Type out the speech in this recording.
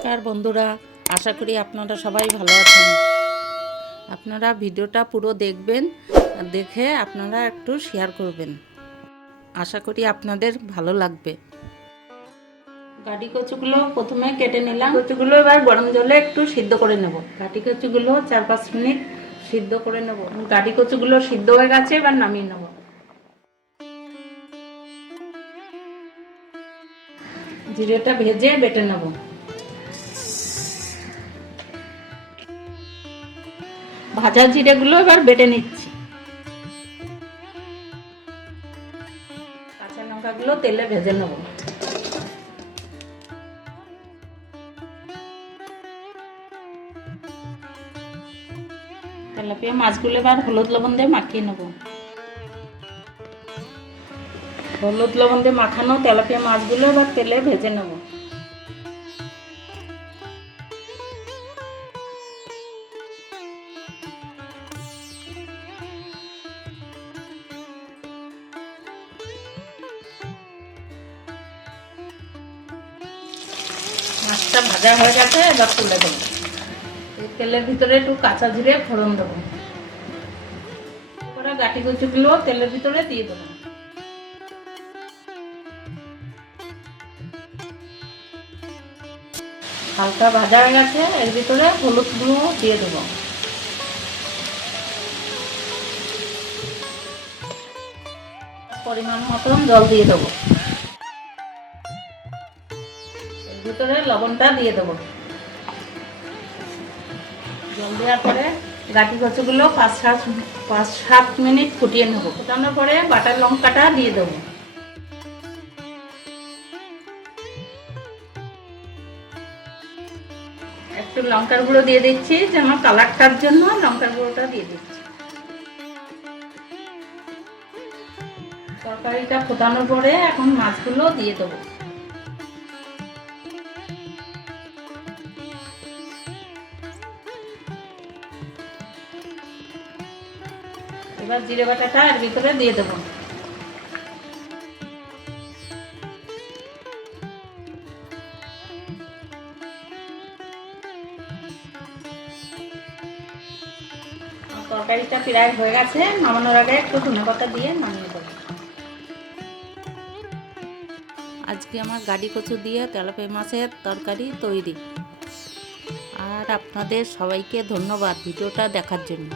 নমস্কার বন্ধুরা, আশা করি আপনারা সবাই ভালো আছেন। আপনারা ভিডিওটা পুরো দেখবেন, দেখে আপনারা একটু শেয়ার করবেন। আশা করি আপনাদের ভালো লাগবে। গাটি কচুগুলো প্রথমে কেটে নিলাম। কচুগুলো এবার গরম জলে একটু সিদ্ধ করে নেব। গাটি কচুগুলো চার পাঁচ মিনিট সিদ্ধ করে নেব। গাটি কচুগুলো সিদ্ধ হয়ে গেছে, এবার নামিয়ে নেব। জিরেটা ভেজে বেটে নেব। ভাজা জিরেগুলো এবার বেটে নিচ্ছি। তেলে ভেজে নেব। তেলাপিয়া মাছগুলো এবার হলুদ লবণ দিয়ে মাখিয়ে নেব। হলুদ লবণ দিয়ে মাখানো তেলাপিয়া মাছগুলো এবার তেলে ভেজে নেব। মাছটা ভাজা হয়ে গেছে, এবার তুলে দেবো। তেলের ভিতরে একটু কাঁচা জিরে ফোড়ন দেবো। করে গাঠি কচুগুলো তেলের ভিতরে দিয়ে দেবো। হালকা ভাজা হয়ে গেছে, এর ভিতরে হলুদ গুঁড়ো দিয়ে দেবো। পরিমাণ মতন জল দিয়ে দেবো। ভিতরে লবণটা দিয়ে দেবো। জল দেওয়ার পরে গাটি কচুগুলো পাঁচ সাত পাঁচ সাত মিনিট ফুটিয়ে নেব। ফুটানোর পরে বাটার লঙ্কাটা দিয়ে দেবো। একটু লঙ্কার গুঁড়ো দিয়ে দিচ্ছি, যেন কালারটার জন্য লঙ্কার গুঁড়োটা দিয়ে দিচ্ছি। তরকারিটা ফোটানোর পরে এখন মাছগুলো দিয়ে দেবো। এবার জিরে বাটাটা এর ভিতরে দিয়ে দেবো। তরকারিটা প্রায় হয়ে গেছে, নামানোর আগে একটু ধনে পাতা দিয়ে নামিয়ে দেবো। আজকে আমার গাড়ি কচু দিয়ে তেলাপে মাছের তরকারি তৈরি। আর আপনাদের সবাইকে ধন্যবাদ ভিডিওটা দেখার জন্য।